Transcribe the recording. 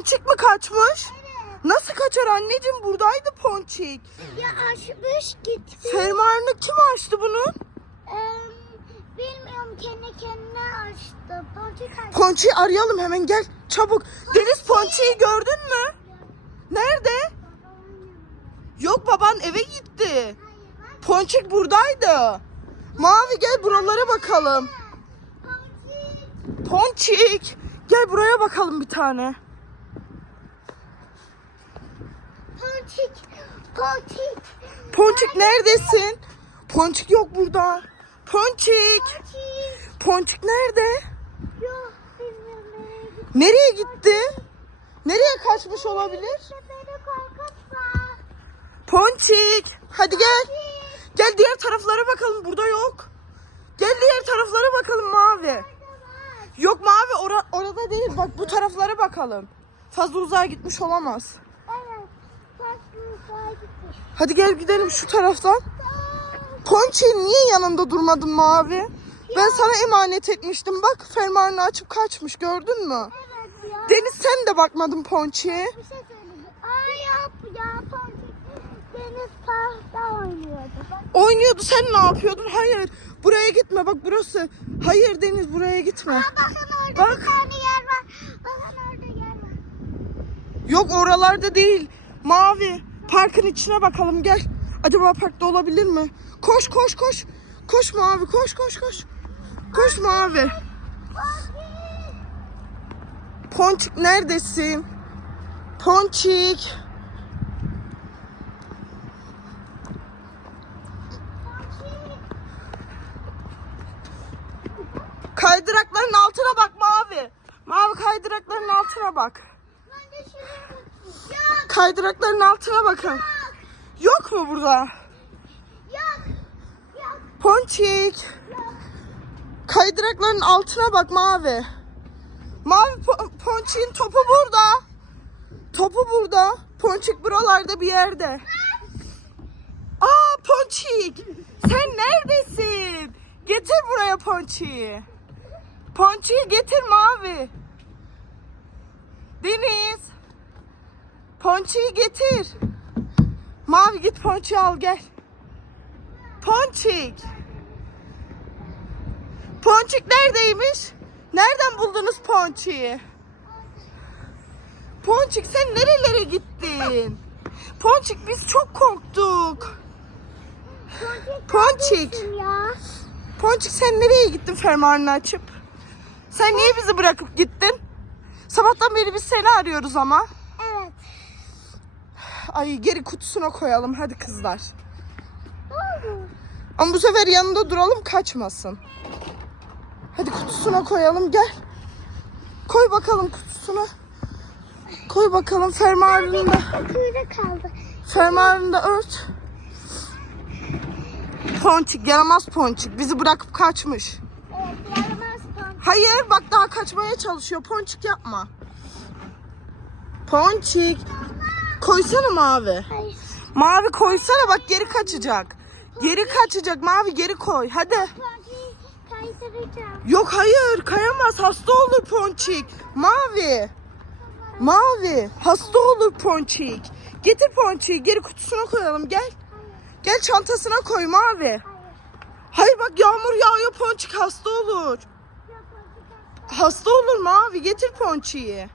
Ponçik mi kaçmış? Nasıl kaçar anneciğim? Buradaydı Ponçik. Ya açmış gitmiş. Fermuarını kim açtı bunun? Bilmiyorum kendi kendine açtı. Ponçik açtı. Ponçik'i arayalım hemen gel. Çabuk. Deniz Ponçik'i gördün mü? Nerede? Yok baban eve gitti. Ponçik buradaydı. Mavi gel buralara bakalım. Ponçik. Ponçik. Gel buraya bakalım bir tane. Ponçik. Ponçik. Ponçik neredesin? Ponçik yok burada. Ponçik. Ponçik. Ponçik nerede? Yok nereye gitti. Nereye kaçmış olabilir? Ponçik. Hadi gel. Gel diğer taraflara bakalım. Burada yok. Gel diğer taraflara bakalım mavi. Yok mavi ora- orada değil. Bak bu taraflara bakalım. Fazla uzağa gitmiş olamaz. Evet. Ponçik uzağa gitmiş. Hadi gel gidelim şu taraftan. Ponçik'in niye yanında durmadın mavi? Ben sana emanet etmiştim. Bak fermuarını açıp kaçmış gördün mü? Evet ya. Deniz sen de bakmadın Ponçik'e. Bir şey söyleyeyim. Ay yap ya Ponçik. Deniz parkta oynuyordu. Bak, Oynuyordu sen ne yapıyordun? Hayır buraya gitme bak burası. Hayır Deniz buraya gitme. Aa, bakın orada Bak. bir tane yer var. Bakın orada yer var. Yok oralarda değil. Mavi. Parkın içine bakalım gel. Acaba parkta olabilir mi? Koş koş koş. Koş mavi koş koş koş. Koş mavi. Ponçik neredesin? Ponçik. Kaydırakların altına bak mavi. Mavi kaydırakların altına bak. Ben de şuraya. Kaydırakların altına bakın. Yok mu burada? Yok. Yok. Ponçik. Yok. Kaydırakların altına bak mavi. Mavi po- Ponçik'in topu burada. Topu burada. Ponçik buralarda bir yerde. Aa Ponçik. Sen neredesin? Getir buraya Ponçik'i. Ponçik'i getir mavi. Deniz. Ponçik'i getir. Mavi git Ponçik'i al gel. Ponçik. Ponçik neredeymiş? Nereden buldunuz Ponçik'i? Ponçik sen nerelere gittin? Ponçik biz çok korktuk. Ponçik. Ponçik sen nereye gittin fermuarını açıp? Sen niye bizi bırakıp gittin? Sabahtan beri biz seni arıyoruz ama. Ay geri kutusuna koyalım hadi kızlar. Ama bu sefer yanında duralım kaçmasın. Hadi kutusuna koyalım gel. Koy bakalım kutusuna. Koy bakalım fermuarını da, Kuyruğu kaldı. fermuarını da ört. Ponçik yaramaz ponçik bizi bırakıp kaçmış. Evet yaramaz Ponçik. Hayır bak daha kaçmaya çalışıyor ponçik yapma. Ponçik. Koysana mavi. Hayır. Mavi koysana bak geri kaçacak. Geri kaçacak mavi geri koy hadi. Yok hayır kayamaz hasta olur ponçik. Mavi. Mavi hasta olur ponçik. Getir ponçiği geri kutusuna koyalım gel. Gel çantasına koy mavi. Hayır. Bak yağmur yağıyor ponçik hasta olur. Hasta. Olur mavi getir ponçiği.